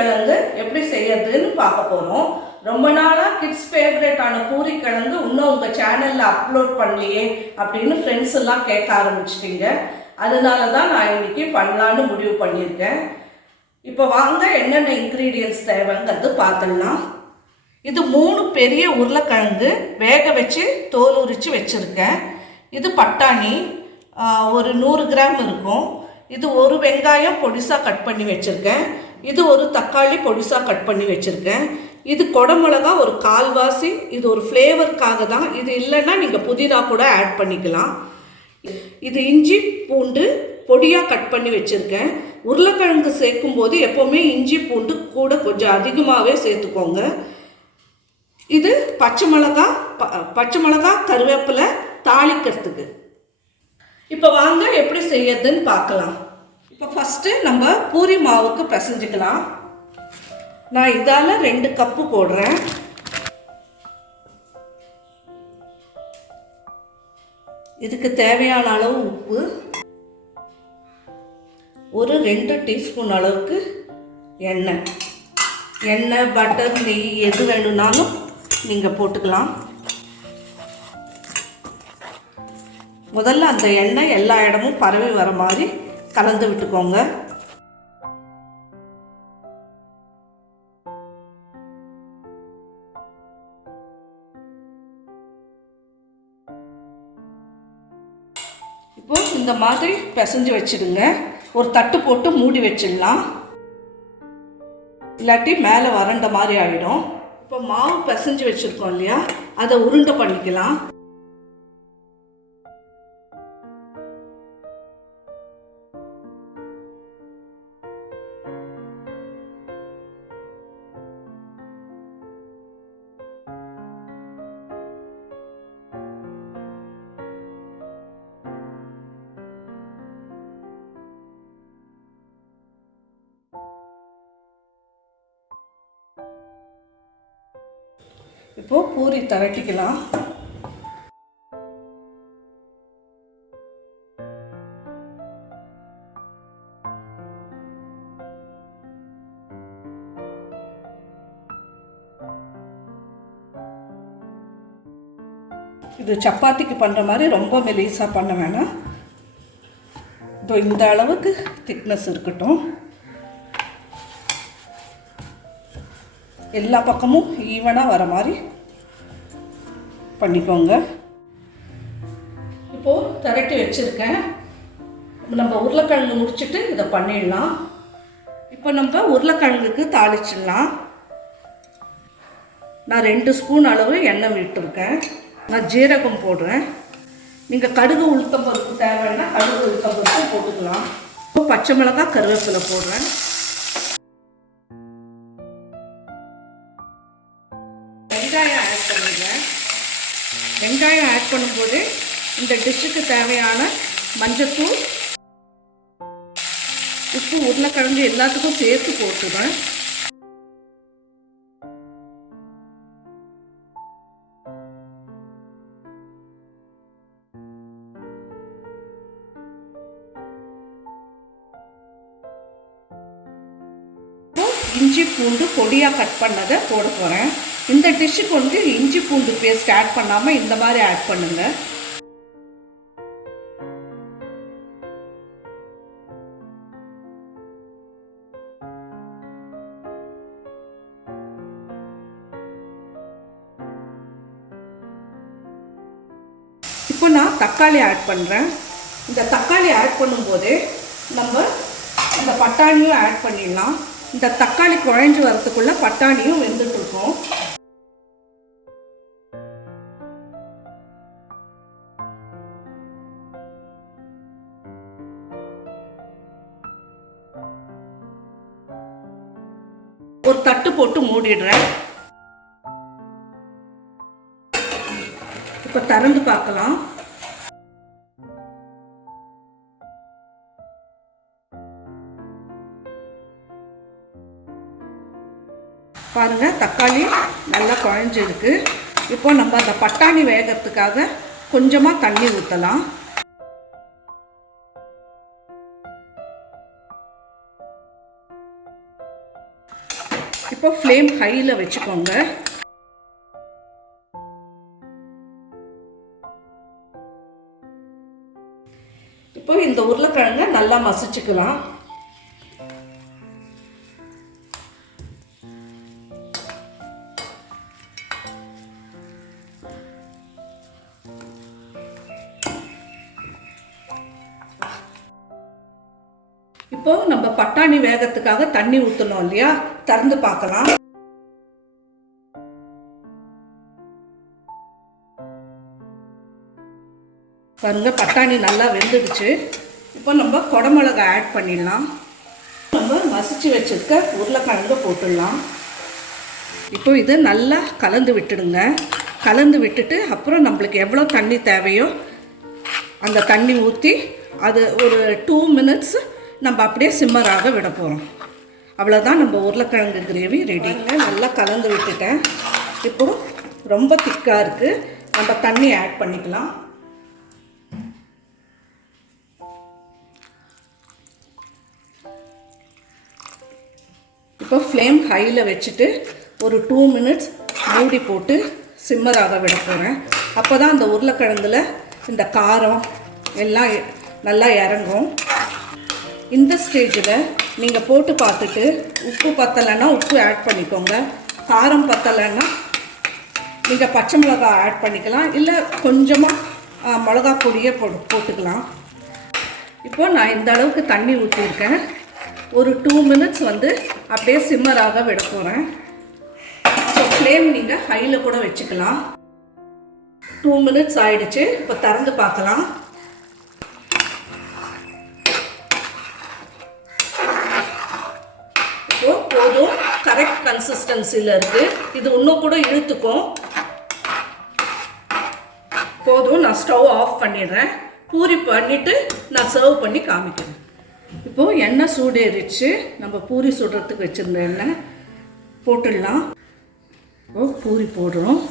கிழங்கு எப்படி செய்யறதுன்னு பார்க்க போகிறோம். ரொம்ப நாளாக கிட்ஸ் ஃபேவரேட்டான பூரி கிழங்கு இன்னும் உங்கள் சேனலில் அப்லோட் பண்ணலையே அப்படின்னு ஃப்ரெண்ட்ஸ் எல்லாம் கேட்க ஆரம்பிச்சிட்டிங்க. அதனால தான் நான் இன்னைக்கு பண்ணலான்னு முடிவு பண்ணியிருக்கேன். இப்போ வாங்க என்னென்ன இன்க்ரீடியன்ட்ஸ் தேவைங்கிறது பார்த்துடலாம். இது 3 பெரிய உருளைக்கிழங்கு வேக வச்சு தோல் உரித்து வச்சுருக்கேன். இது பட்டாணி ஒரு 100 கிராம் இருக்கும். இது ஒரு வெங்காயம் பொடிசாக கட் பண்ணி வச்சுருக்கேன். இது ஒரு தக்காளி பொடிசாக கட் பண்ணி வச்சுருக்கேன். இது கொடமிளகா ஒரு கால்வாசி. இது ஒரு ஃப்ளேவருக்காக தான். இது இல்லைன்னா நீங்கள் புதினா கூட ஆட் பண்ணிக்கலாம். இது இஞ்சி பூண்டு பொடியாக கட் பண்ணி வச்சுருக்கேன். உருளைக்கிழங்கு சேர்க்கும் போது எப்போவுமே இஞ்சி பூண்டு கூட கொஞ்சம் அதிகமாகவே சேர்த்துக்கோங்க. இது பச்சை மிளகா கருவேப்பிலை தாளிக்கிறதுக்கு. இப்போ வாங்க எப்படி செய்யறதுன்னு பார்க்கலாம். இப்போ ஃபஸ்ட்டு நம்ம பூரி மாவுக்கு பிசைஞ்சிக்கலாம். நான் இதால் 2 கப்பு போடுறேன். இதுக்கு தேவையான அளவு உப்பு, ஒரு 2 டீஸ்பூன் அளவுக்கு எண்ணெய் பட்டர் நெய் எது வேணும்னாலும் நீங்கள் போட்டுக்கலாம். முதல்ல அந்த எண்ணெய் எல்லா இடமும் பரவி வர மாதிரி கலந்து விட்டுக்கோங்க. இப்போ இந்த மாதிரி பிசைஞ்சு வச்சிடுங்க. ஒரு தட்டு போட்டு மூடி வச்சிடலாம், இல்லாட்டி மேலே வறண்ட மாதிரி ஆகிடும். இப்போ மாவு பிசைஞ்சு வச்சுருக்கோம் இல்லையா, அதை உருண்டை பண்ணிக்கலாம். இப்போது பூரி திரட்டிக்கலாம். இது சப்பாத்திக்கு பண்ணுற மாதிரி ரொம்ப மெலிசாக பண்ண வேணாம். இந்த அளவுக்கு திக்னஸ் இருக்கட்டும். எல்லா பக்கமும் ஈவனாக வர மாதிரி பண்ணிக்கோங்க. இப்போது திரட்டி வச்சுருக்கேன். நம்ம உருளைக்கிழங்கு முடிச்சுட்டு இதை பண்ணிடலாம். இப்போ நம்ம உருளைக்கிழங்குக்கு தாளிச்சிடலாம். நான் 2 ஸ்பூன் அளவு எண்ணெய் விட்டுருக்கேன். நான் ஜீரகம் போடுறேன். நீங்கள் கடுகு உளுத்தம் பருப்பு தேவைன்னா கடுகு உளுத்தம் பருப்பு போட்டுக்கலாம். இப்போ பச்சை மிளகாய் கருவேப்பிலை போடுறேன். வெங்காயம் ஆட் பண்ணிடுறேன். வெங்காயம் ஆட் பண்ணும்போது இந்த டிஷ்ஷுக்கு தேவையான மஞ்சத்தூள், உப்பு, உருளைக்கிழங்கு எல்லாத்துக்கும் சேர்த்து போட்டுடுறேன். இஞ்சி பூண்டு பொடியாக கட் பண்ணதை போட போகிறேன். இந்த டிஷ்ஷுக்கு இஞ்சி பூண்டு பேஸ்ட் ஆட் பண்ணாமல் இந்த மாதிரி ஆட் பண்ணுங்க. இப்போ நான் தக்காளி ஆட் பண்ணுறேன். இந்த தக்காளி ஆட் பண்ணும்போது நம்ம இந்த பட்டாணியும் ஆட் பண்ணிடலாம். இந்த தக்காளி குழஞ்சி வரத்துக்குள்ள பட்டாணியும் வெந்துட்டுருக்கோம். ஒரு தட்டு போட்டு மூடிடுறேன். இப்போ திறந்து பார்க்கலாம். பாருங்கள், தக்காளி நல்லா குழஞ்சிருக்கு. இப்போ நம்ம அந்த பட்டாணி வேகிறதுக்காக கொஞ்சமாக தண்ணி ஊற்றலாம். இப்போ ஃப்ளேம் ஹையில் வச்சுக்கோங்க. இப்போ இந்த உருளைக்கிழங்கை நல்லா மசிச்சுக்கலாம். இப்போ நம்ம பட்டாணி வேகத்துக்காக தண்ணி ஊற்றணும் இல்லையா, திறந்து பார்க்கலாம். பாருங்க, பட்டாணி நல்லா வெந்துடுச்சு. இப்போ நம்ம குடமிளகா ஆட் பண்ணிடலாம். நம்ம மசிச்சு வச்சிருக்க உருளைக்கிழங்கு போட்டுடலாம். இப்போ இது நல்லா கலந்து விட்டுடுங்க. கலந்து விட்டுட்டு அப்புறம் நம்மளுக்கு எவ்வளோ தண்ணி தேவையோ அந்த தண்ணி ஊற்றி அது ஒரு 2 minutes நம்ம அப்படியே சிம்மராக விட போகிறோம். அவ்வளோதான், நம்ம உருளைக்கிழங்கு கிரேவி ரெடி. நல்லா கலந்து விட்டுட்டேன். இப்போ ரொம்ப திக்காக இருக்குது, நம்ம தண்ணி ஆட் பண்ணிக்கலாம். இப்போ ஃப்ளேம் ஹையில் வச்சுட்டு ஒரு 2 minutes மூடி போட்டு சிம்மராக விட போகிறேன். அப்போ தான் அந்த உருளைக்கிழங்குல இந்த காரம் எல்லாம் நல்லா இறங்கும். இந்த ஸ்டேஜில் நீங்கள் போட்டு பார்த்துட்டு உப்பு பத்தலைன்னா உப்பு ஆட் பண்ணிக்கோங்க. காரம் பத்தலைன்னா நீங்கள் பச்சை மிளகா ஆட் பண்ணிக்கலாம், இல்லை கொஞ்சமாக மிளகா பொடியை போட்டுக்கலாம். இப்போது நான் இந்த அளவுக்கு தண்ணி ஊற்றிருக்கேன். ஒரு 2 minutes அப்படியே சிம்மராக விட போகிறேன். ஸோ ஃப்ளேம் நீங்கள் ஹையில் கூட வச்சுக்கலாம். 2 minutes ஆயிடுச்சு. இப்போ திறந்து பார்க்கலாம். இப்போ போதும், கரெக்ட் கன்சிஸ்டன்சியில் இருக்குது. இது இன்னும் கூட இழுத்துக்கும். போதும், நான் ஸ்டவ் ஆஃப் பண்ணிடுறேன். பூரி பண்ணிவிட்டு நான் சர்வ் பண்ணி காமிக்கிறேன். இப்போது எண்ணெய் சூடேறிச்சு. நம்ம பூரி சுடுறதுக்கு வச்சுருந்த எண்ணெய் போட்டுடலாம். இப்போது பூரி போடுறோம்.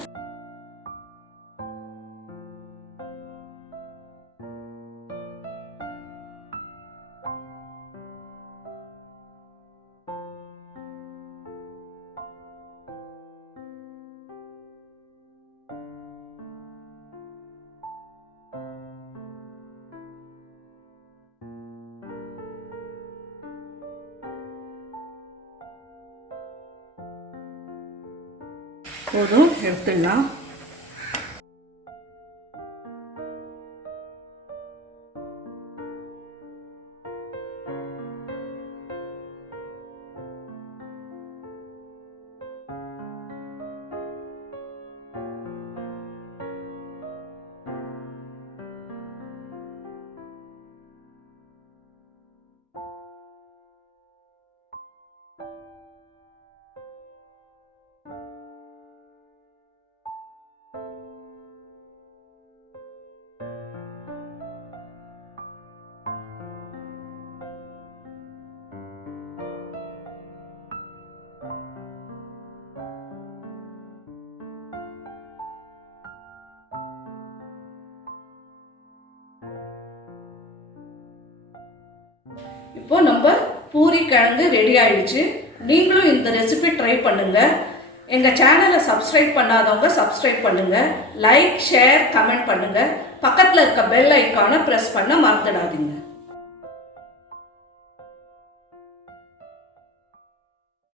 போதும், எடுத்துடலாம். இப்போ நம்ம பூரி கிழங்கு ரெடி ஆயிடுச்சு. நீங்களும் இந்த ரெசிபி ட்ரை பண்ணுங்க. எங்கள் சேனலை சப்ஸ்கிரைப் பண்ணாதவங்க சப்ஸ்கிரைப் பண்ணுங்க. லைக், ஷேர், கமெண்ட் பண்ணுங்க. பக்கத்தில் இருக்க பெல் ஐக்கானை ப்ரெஸ் பண்ண மறந்துடாதீங்க.